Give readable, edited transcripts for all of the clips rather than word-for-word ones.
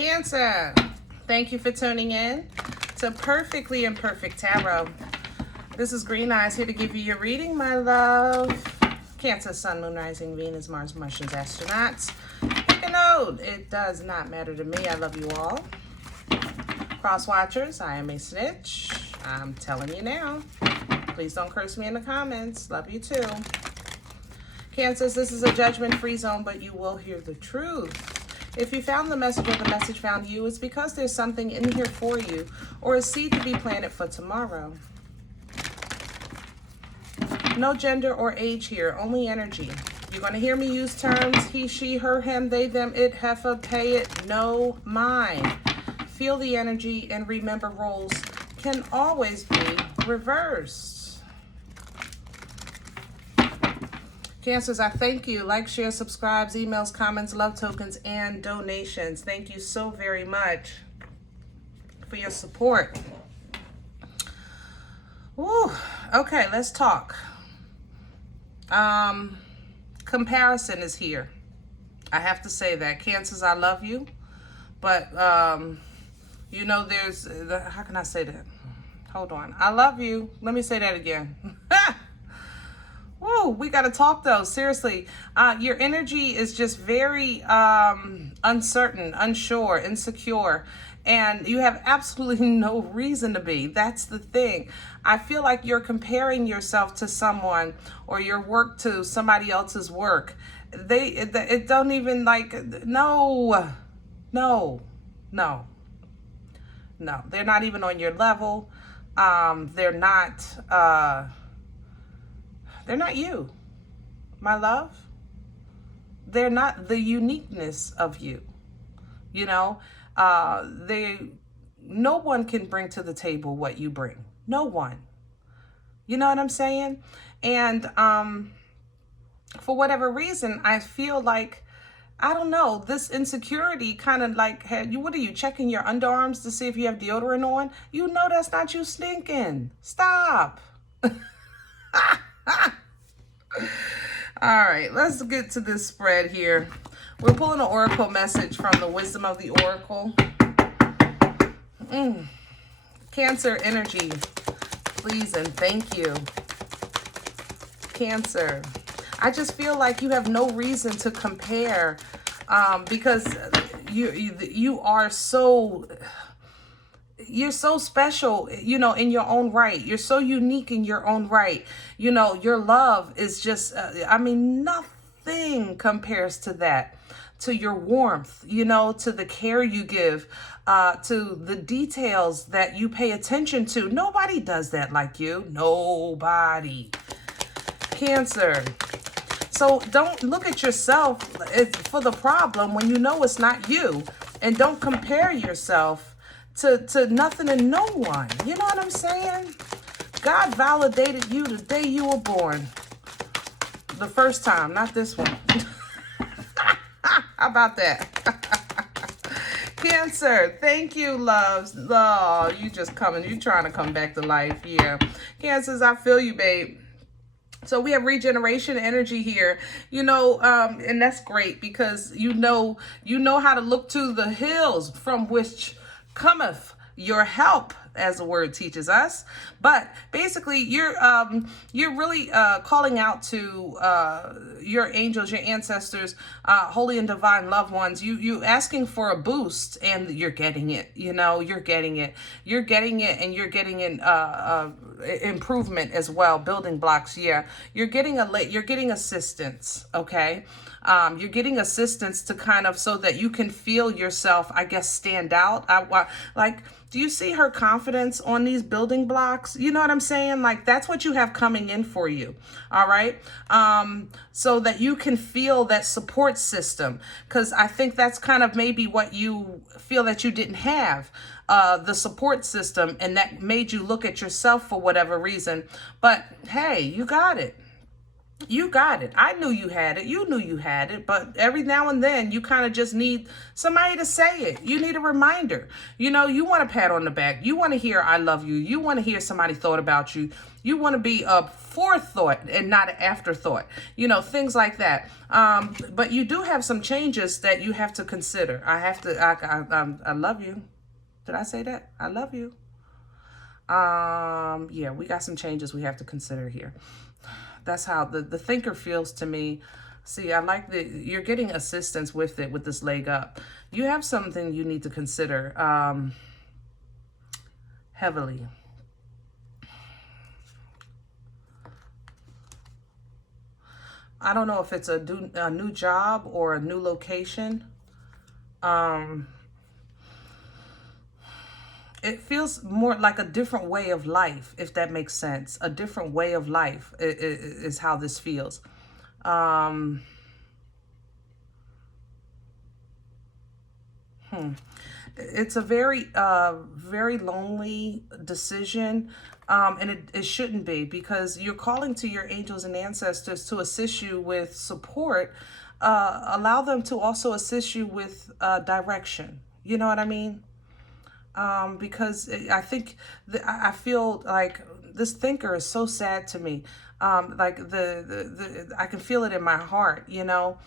Cancer, thank you for tuning in to Perfectly Imperfect Tarot. This is Green Eyes here to give you your reading, my love. Cancer, Sun, Moon, Rising, Venus, Mars, Martians, Astronauts. Pick a node. It does not matter to me. I love you all. Cross watchers, I am a snitch. I'm telling you now. Please don't curse me in the comments. Love you too. Cancers, this is a judgment-free zone, but you will hear the truth. If you found the message or the message found you, it's because there's something in here for you or a seed to be planted for tomorrow. No gender or age here, only energy. You're going to hear me use terms he, she, her, him, they, them, it, heifer, pay it, no, mine. Feel the energy and remember roles can always be reversed. Cancers, I thank you. Like, share, subscribes, emails, comments, love tokens, and donations. Thank you so very much for your support. Woo. Okay, let's talk. Comparison is here. I have to say that. Cancers, I love you. But, you know, there's, how can I say that? Hold on. I love you. Let me say that again. Woo, we got to talk though. Seriously, your energy is just very uncertain, unsure, insecure, and you have absolutely no reason to be. That's the thing. I feel like you're comparing yourself to someone or your work to somebody else's work. It don't even like, no. They're not even on your level. They're not you, my love. They're not the uniqueness of you. You know, no one can bring to the table what you bring. No one. You know what I'm saying? And for whatever reason, I feel like, I don't know, this insecurity kind of like, what are you, checking your underarms to see if you have deodorant on? You know that's not you stinking. Stop. All right, let's get to this spread here. We're pulling an oracle message from the wisdom of the oracle. Cancer energy, please and thank you. Cancer, I just feel like you have no reason to compare because you are so... You're so special, you know, in your own right. You're so unique in your own right. You know, your love is just, I mean, nothing compares to that, to your warmth, you know, to the care you give, to the details that you pay attention to. Nobody does that like you. Nobody. Cancer. So don't look at yourself for the problem when you know it's not you. And don't compare yourself to nothing and no one. You know what I'm saying? God validated you the day you were born. The first time, not this one. How about that? Cancer, thank you, loves. Oh, you just coming. You trying to come back to life. Yeah. Cancers, I feel you, babe. So we have regeneration energy here, you know, and that's great because you know how to look to the hills from which cometh your help, as the word teaches us. But basically you're really calling out to your angels, your ancestors, holy and divine loved ones. You asking for a boost, and you're getting it. You know, you're getting it, and you're getting an improvement as well, building blocks. Yeah, you're getting assistance. Okay. You're getting assistance to kind of, so that you can feel yourself, I guess, stand out. Like, do you see her confidence on these building blocks? You know what I'm saying? Like, that's what you have coming in for you. All right. So that you can feel that support system. Because I think that's kind of maybe what you feel that you didn't have. The support system, and that made you look at yourself for whatever reason. But hey, you got it. You got it. I knew you had it. You knew you had it. But every now and then, you kind of just need somebody to say it. You need a reminder. You know, you want a pat on the back. You want to hear, I love you. You want to hear somebody thought about you. You want to be a forethought and not an afterthought. You know, things like that. But you do have some changes that you have to consider. I love you. Did I say that? I love you. Yeah, we got some changes we have to consider here. That's how the thinker feels to me. See, I like that you're getting assistance with it, with this leg up. You have something you need to consider heavily. I don't know if it's a new job or a new location. It feels more like a different way of life, if that makes sense. A different way of life is how this feels. It's a very, very lonely decision. And it shouldn't be, because you're calling to your angels and ancestors to assist you with support. Allow them to also assist you with direction. You know what I mean? Because I think I feel like this thinker is so sad to me. Like I can feel it in my heart, you know.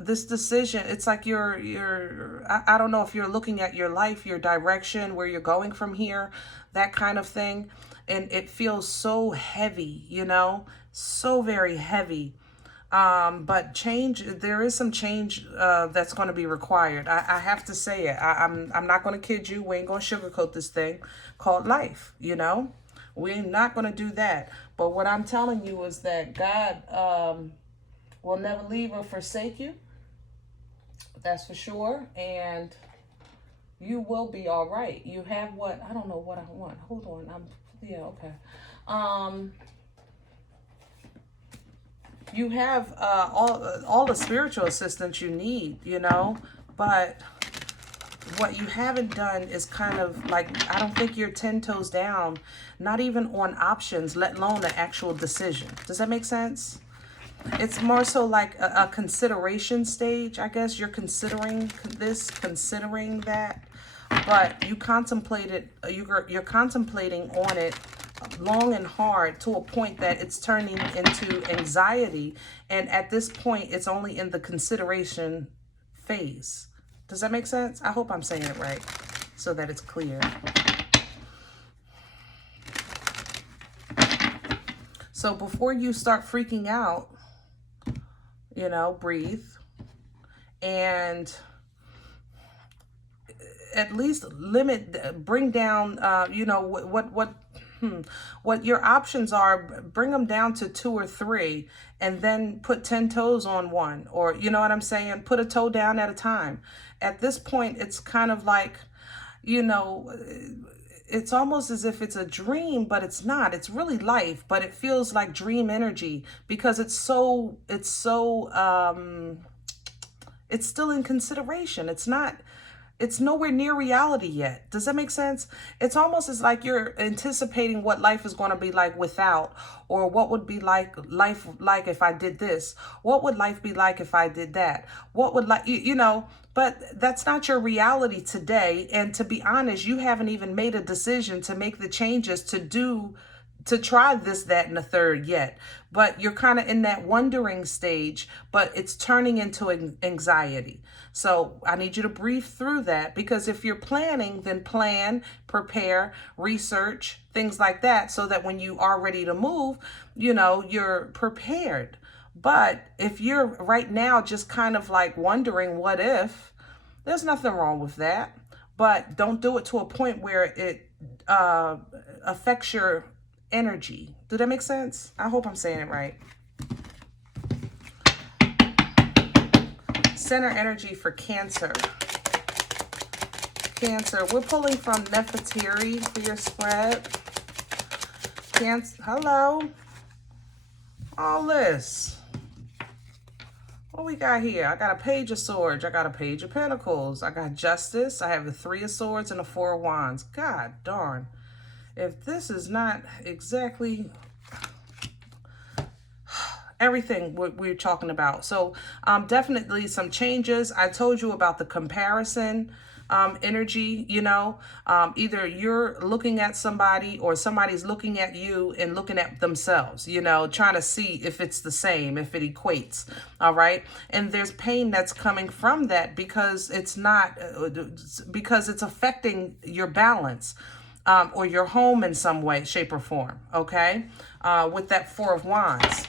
This decision, it's like I don't know if you're looking at your life, your direction, where you're going from here, that kind of thing. And it feels so heavy, you know, so very heavy. But there is some change that's going to be required. I have to say it. I'm not going to kid you. We ain't going to sugarcoat this thing called life, you know. We're not going to do that. But what I'm telling you is that God will never leave or forsake you. That's for sure. And you will be all right. You have what? I don't know what I want. Hold on. Yeah, okay. You have all the spiritual assistance you need, you know, but what you haven't done is kind of like, I don't think you're 10 toes down, not even on options, let alone an actual decision. Does that make sense? It's more so like a consideration stage, I guess. You're considering this, considering that, but you contemplated, you're contemplating on it long and hard to a point that it's turning into anxiety. And at this point, it's only in the consideration phase. Does that make sense? I hope I'm saying it right so that it's clear. So before you start freaking out, you know, breathe and at least bring down, you know, what your options are. Bring them down to 2 or 3 and then put 10 toes on one, or, you know what I'm saying? Put a toe down at a time. At this point, it's kind of like, you know, it's almost as if it's a dream, but it's not. It's really life, but it feels like dream energy because it's still in consideration. It's nowhere near reality yet. Does that make sense? It's almost as like you're anticipating what life is going to be like without, or what would be life like if I did this? What would life be like if I did that? What would you know, but that's not your reality today. And to be honest, you haven't even made a decision to make the changes to try this, that, and the third yet. But you're kind of in that wondering stage, but it's turning into anxiety. So I need you to breathe through that, because if you're planning, then plan, prepare, research, things like that, so that when you are ready to move, you know, you're prepared. But if you're right now just kind of like wondering what if, there's nothing wrong with that. But don't do it to a point where it affects your energy. Do that make sense? I hope I'm saying it right. Center energy for Cancer. Cancer. We're pulling from Nefertiti for your spread. Cancer. Hello. All this. What we got here? I got a Page of Swords. I got a Page of Pentacles. I got Justice. I have the 3 of Swords and the 4 of Wands. God darn. If this is not exactly... everything we're talking about. So definitely some changes. I told you about the comparison energy, you know, either you're looking at somebody or somebody's looking at you and looking at themselves, you know, trying to see if it's the same, if it equates. All right. And there's pain that's coming from that because it's not, because it's affecting your balance or your home in some way, shape or form. Okay. With that Four of Wands.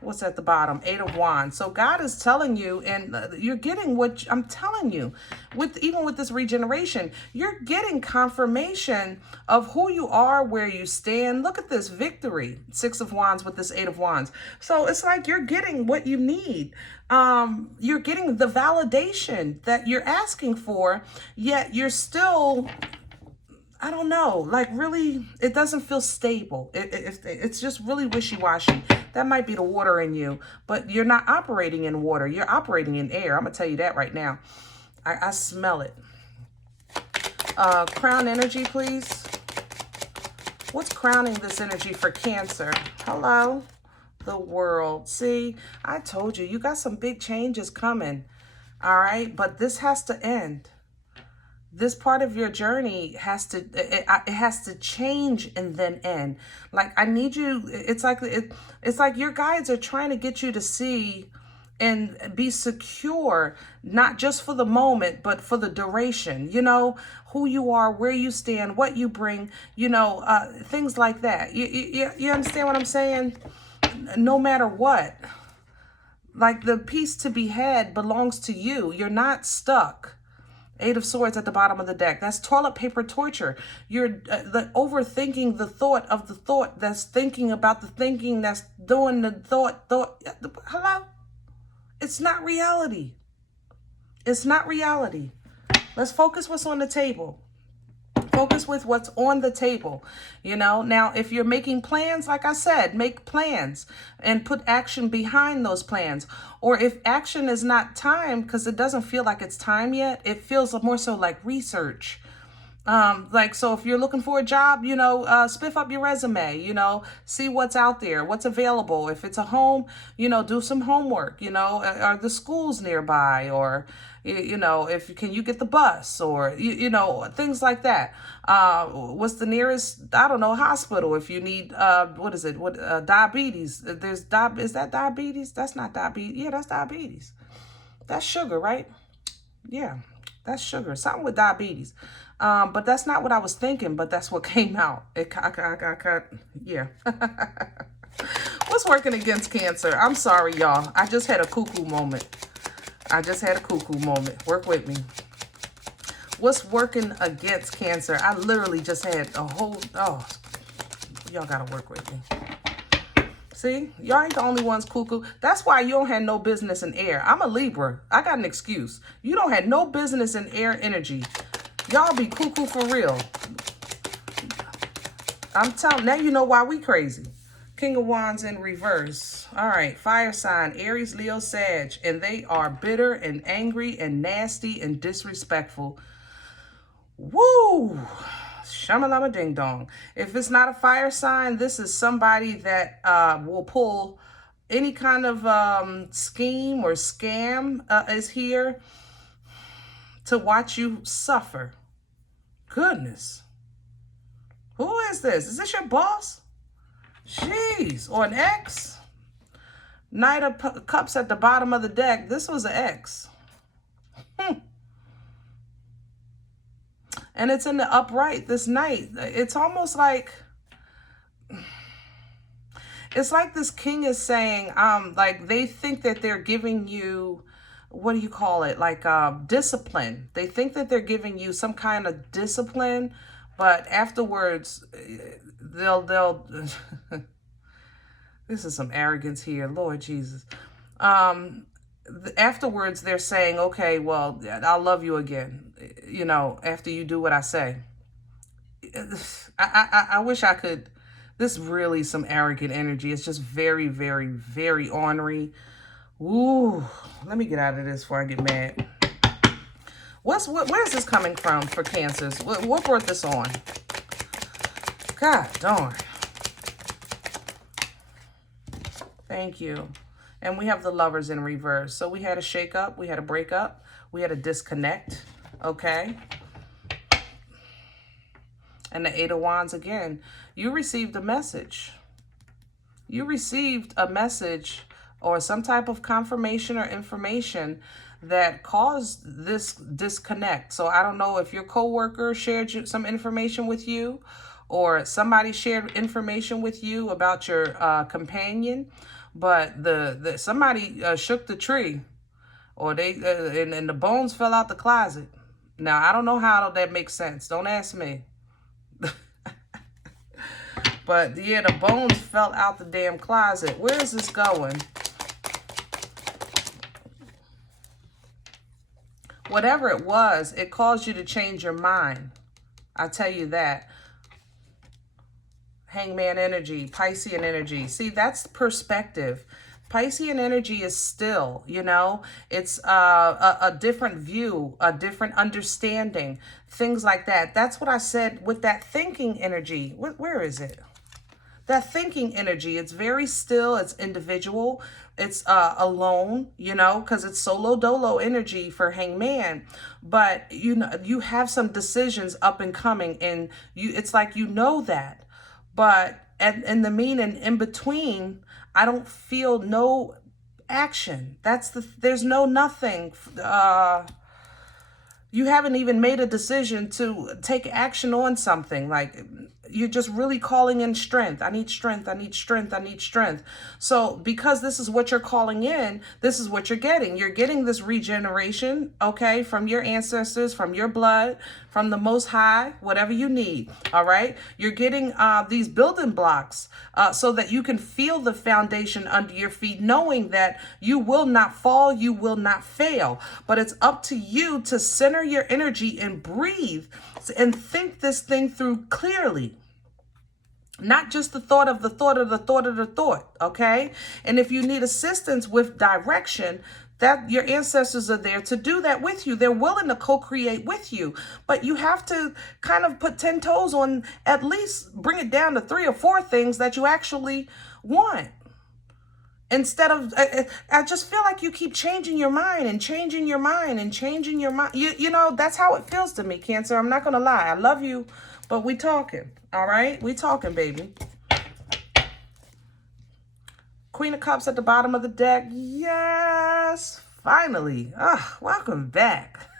What's at the bottom? Eight of Wands. So God is telling you, and you're getting what I'm telling you, even with this regeneration, you're getting confirmation of who you are, where you stand. Look at this victory. Six of Wands with this Eight of Wands. So it's like you're getting what you need. You're getting the validation that you're asking for, yet you're still, I don't know, like really, it doesn't feel stable. It's just really wishy-washy. That might be the water in you, but you're not operating in water. You're operating in air. I'm going to tell you that right now. I smell it. Crown energy, please. What's crowning this energy for Cancer? Hello, the World. See, I told you, you got some big changes coming. All right, but this has to end. This part of your journey has to, it has to change and then end. Like, I need you, it's like your guides are trying to get you to see and be secure, not just for the moment, but for the duration, you know, who you are, where you stand, what you bring, you know, things like that. You understand what I'm saying? No matter what, like the peace to be had belongs to you. You're not stuck. Eight of Swords at the bottom of the deck. That's toilet paper torture. You're overthinking the thought of the thought that's thinking about the thinking that's doing the thought. Hello? It's not reality. It's not reality. Let's focus what's on the table. Focus with what's on the table, you know. Now, if you're making plans, like I said, make plans and put action behind those plans. Or if action is not time, because it doesn't feel like it's time yet, it feels more so like research. Like, so if you're looking for a job, you know, spiff up your resume, you know, see what's out there, what's available. If it's a home, you know, do some homework, you know, are the schools nearby, or, you know, can you get the bus, or, you know, things like that. What's the nearest, I don't know, hospital if you need, what is it? Diabetes. Is that diabetes? That's not diabetes. Yeah, that's diabetes. That's sugar, right? Yeah, that's sugar. Something with diabetes. But that's not what I was thinking, but that's what came out. Yeah. What's working against Cancer? I'm sorry, y'all. I just had a cuckoo moment. Work with me. What's working against Cancer? I literally just had a whole, oh, y'all gotta work with me. See, y'all ain't the only ones cuckoo. That's why you don't have no business in air. I'm a Libra. I got an excuse. You don't have no business in air energy. Y'all be cuckoo for real. I'm telling, now you know why we crazy. King of Wands in reverse. All right, fire sign, Aries, Leo, Sag. And they are bitter and angry and nasty and disrespectful. Woo! Shamalama ding dong. If it's not a fire sign, this is somebody that will pull any kind of scheme or scam is here to watch you suffer. Goodness. Who is this? Is this your boss? Jeez. Or an ex? Knight of Cups at the bottom of the deck. This was an ex. And it's in the upright, this Knight. It's almost like, it's like this king is saying, like they think that they're giving you, what do you call it? Like discipline. They think that they're giving you some kind of discipline, but afterwards they'll this is some arrogance here, Lord Jesus. Afterwards they're saying, okay, well, I'll love you again, you know, after you do what I say. I wish I could. This really some arrogant energy. It's just very, very, very ornery. Ooh, let me get out of this before I get mad. Where's this coming from for Cancers? What brought this on? God darn. Thank you. And we have the Lovers in reverse. So we had a shake-up, we had a breakup, we had a disconnect, okay? And the Eight of Wands again. You received a message. You received a message or some type of confirmation or information that caused this disconnect. So I don't know if your coworker shared some information with you, or somebody shared information with you about your companion, but somebody shook the tree, or they and the bones fell out the closet. Now I don't know how that makes sense. Don't ask me. But yeah, the bones fell out the damn closet. Where is this going? Whatever it was, it caused you to change your mind. I tell you that. Hangman energy, Piscean energy. See, that's perspective. Piscean energy is still, you know, it's a different view, a different understanding, things like that. That's what I said with that thinking energy. Where is it? That thinking energy, it's very still, it's individual, it's alone, you know, because it's solo dolo energy for Hangman. But you know, you have some decisions up and coming, and it's like you know that. But in the meaning in between, I don't feel no action. There's no nothing. You haven't even made a decision to take action on something. Like, you're just really calling in strength. I need strength. I need strength. I need strength. So because this is what you're calling in, this is what you're getting. You're getting this regeneration, okay, from your ancestors, from your blood, from the Most High, whatever you need, all right? You're getting these building blocks so that you can feel the foundation under your feet, knowing that you will not fall, you will not fail. But it's up to you to center your energy and breathe and think this thing through clearly. Not just the thought of the thought of the thought of the thought, okay? And if you need assistance with direction, that your ancestors are there to do that with you. They're willing to co-create with you. But you have to kind of put 10 toes on, at least bring it down to 3 or 4 things that you actually want. Instead of, I just feel like you keep changing your mind and changing your mind and changing your mind. You know, that's how it feels to me, Cancer. I'm not going to lie. I love you, but we talking, all right? We talking, baby. Queen of Cups at the bottom of the deck. Yes, finally. Welcome back.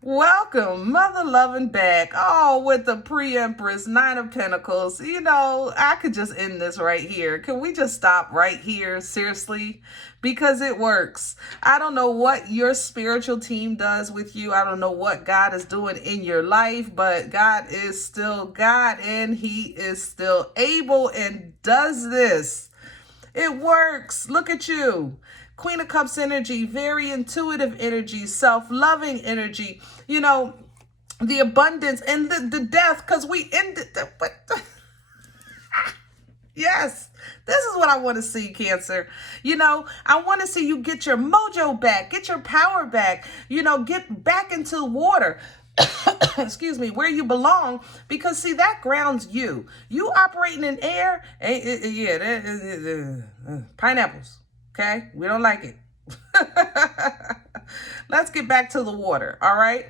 Welcome, mother loving back. Oh, with the pre-empress, 9 of Pentacles. You know, I could just end this right here. Can we just stop right here? Seriously? Because it works. I don't know what your spiritual team does with you. I don't know what God is doing in your life, but God is still God, and he is still able and does this. It works. Look at you. Queen of Cups energy, very intuitive energy, self-loving energy, you know, the abundance and the death, because we ended the, yes, this is what I want to see, Cancer. You know, I want to see you get your mojo back, get your power back, you know, get back into water. Excuse me, where you belong, because see, that grounds you. You operating in air, pineapples. Okay, we don't like it. Let's get back to the water, all right?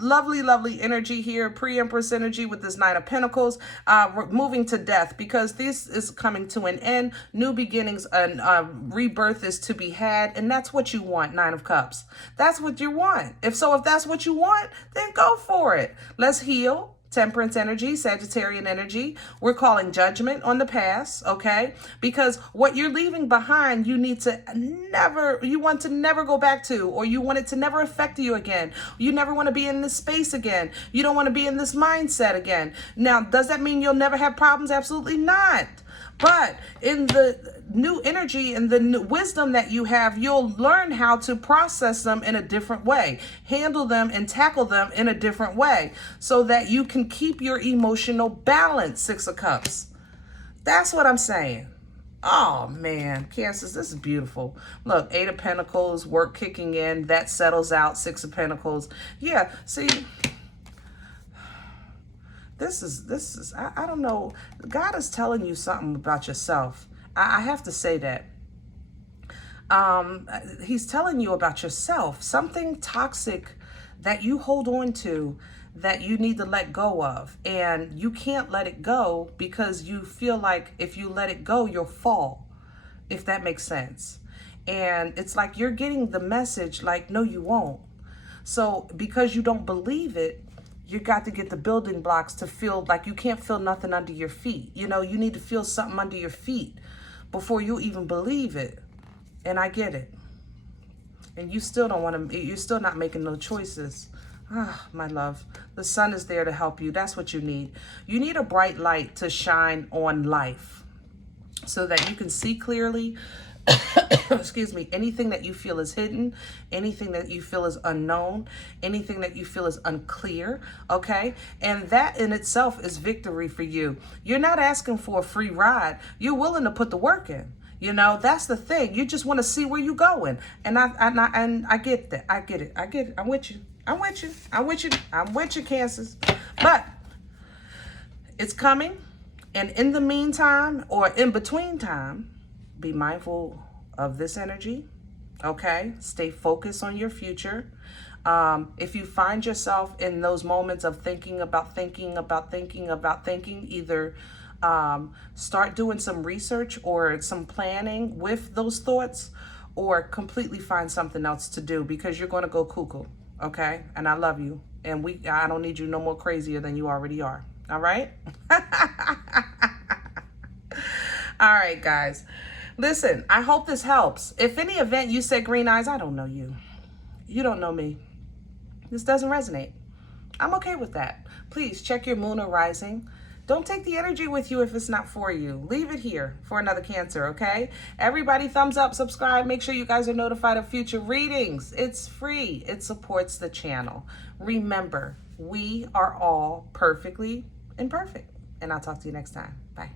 Lovely, lovely energy here, pre-empress energy with this 9 of Pentacles, moving to death, because this is coming to an end. New beginnings and rebirth is to be had, and that's what you want, 9 of Cups. That's what you want. If that's what you want, then go for it. Let's heal. Temperance energy, Sagittarian energy. We're calling judgment on the past, okay? Because what you're leaving behind, you want to never go back to, or you want it to never affect you again. You never want to be in this space again. You don't want to be in this mindset again. Now, does that mean you'll never have problems? Absolutely not. But in the new energy and the new wisdom that you have, you'll learn how to process them in a different way, handle them and tackle them in a different way, so that you can keep your emotional balance, 6 of Cups. That's what I'm saying. Oh, man, Cancers, this is beautiful. Look, 8 of Pentacles, work kicking in, that settles out, 6 of Pentacles. Yeah, see, This is, I don't know. God is telling you something about yourself. I have to say that. He's telling you about yourself, something toxic that you hold on to that you need to let go of. And you can't let it go because you feel like if you let it go, you'll fall, if that makes sense. And it's like you're getting the message like, no, you won't. So because you don't believe it, you got to get the building blocks to feel like you can't feel nothing under your feet. You know, you need to feel something under your feet before you even believe it. And I get it. And you still don't want to, you're still not making no choices. Ah, my love, the sun is there to help you. That's what you need. You need a bright light to shine on life so that you can see clearly. Excuse me, anything that you feel is hidden, anything that you feel is unknown, anything that you feel is unclear, okay? And that in itself is victory for you. You're not asking for a free ride. You're willing to put the work in. You know, that's the thing. You just want to see where you're going. And I get that. I get it. I'm with you. I'm with you, Cancers. But it's coming. And in the meantime, or in between time, be mindful of this energy, okay? Stay focused on your future. If you find yourself in those moments of thinking, either start doing some research or some planning with those thoughts, or completely find something else to do, because you're going to go cuckoo, okay? And I love you. And I don't need you no more crazier than you already are. All right? All right, guys. Listen, I hope this helps. If any event you said, Green Eyes, I don't know you. You don't know me. This doesn't resonate. I'm okay with that. Please check your moon or rising. Don't take the energy with you if it's not for you. Leave it here for another Cancer, okay? Everybody, thumbs up, subscribe. Make sure you guys are notified of future readings. It's free. It supports the channel. Remember, we are all perfectly imperfect. And I'll talk to you next time. Bye.